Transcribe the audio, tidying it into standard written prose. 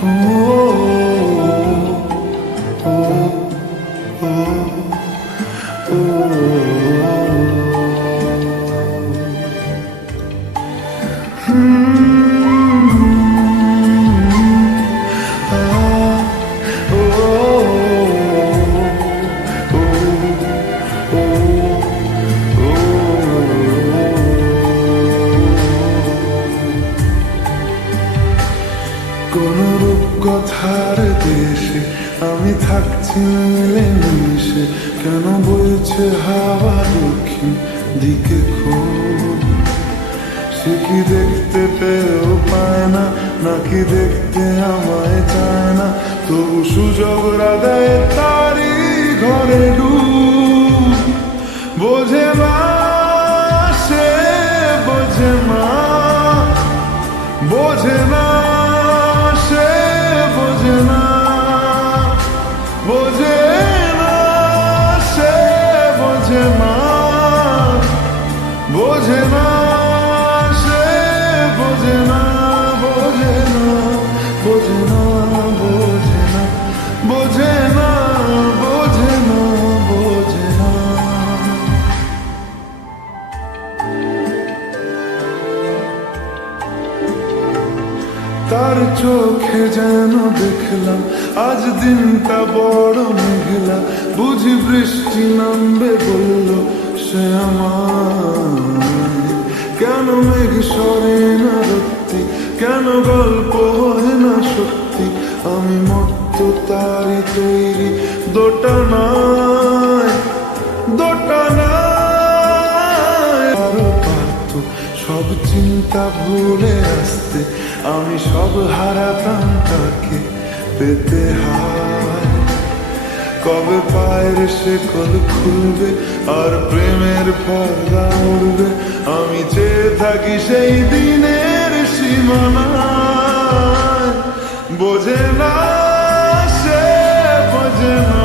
কোন রূপকথার দেশে আমি থাকছি মিলেমিশে, কেন বইছে হাওয়া দক্ষিণ দিকে খুব? সে কি দেখতে পেয়েও পায় না, নাকি দেখতে আমায় চায় না? তবু সুযোগ রাগায় তারি ঘরে ডুব। বোঝে না সে, বোঝে না, বোঝে না সে, বোঝে না, বোঝে না সে, বোঝে না, বোঝে না সে, বোঝে না, বোঝে না, বোঝে না, বোঝে না, বোঝে না, বোঝে না, বোঝে না। তার চোখে যেন দেখলাম আজ দিনটা বড় মেঘলা, বুঝি বৃষ্টি নামবে বলল সে আমায়। কেন মেঘ সরে না রত্তি, কেন গল্প হয় না সত্যি? আমি মত্ত তারি তৈরি দোটানায়, দোটানায়। আরো পারত সব চিন্তা ভুলে আসতে, আমি সব হারাতাম তাকে পেতে হায়। কবে পায়ের শেকল খুলবে আর প্রেমের পর্দা উড়বে, আমি চেয়ে থাকি সেই দিনের সীমানায়। বোঝে না সে, বোঝে না,